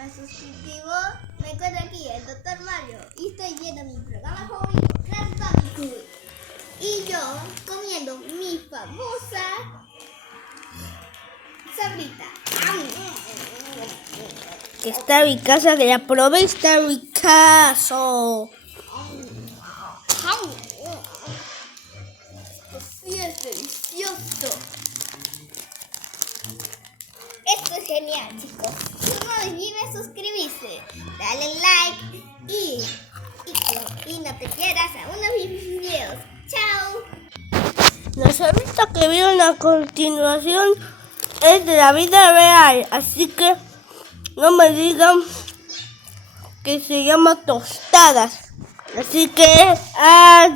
me suscribo. Me encuentro aquí el Dr. Mario y estoy viendo mi programa favorito, Crash Bandicoot. Y yo comiendo mi famosa sabrita. Que está ricaza, que la probé, está ricazo. Esto sí es delicioso. Esto es genial, chicos. Si no olvides suscribirse, dale like y no te pierdas a uno de mis videos. ¡Chao! La sabrita que vieron a continuación es de la vida real, así que no me digan que se llama tostadas. Así que adiós.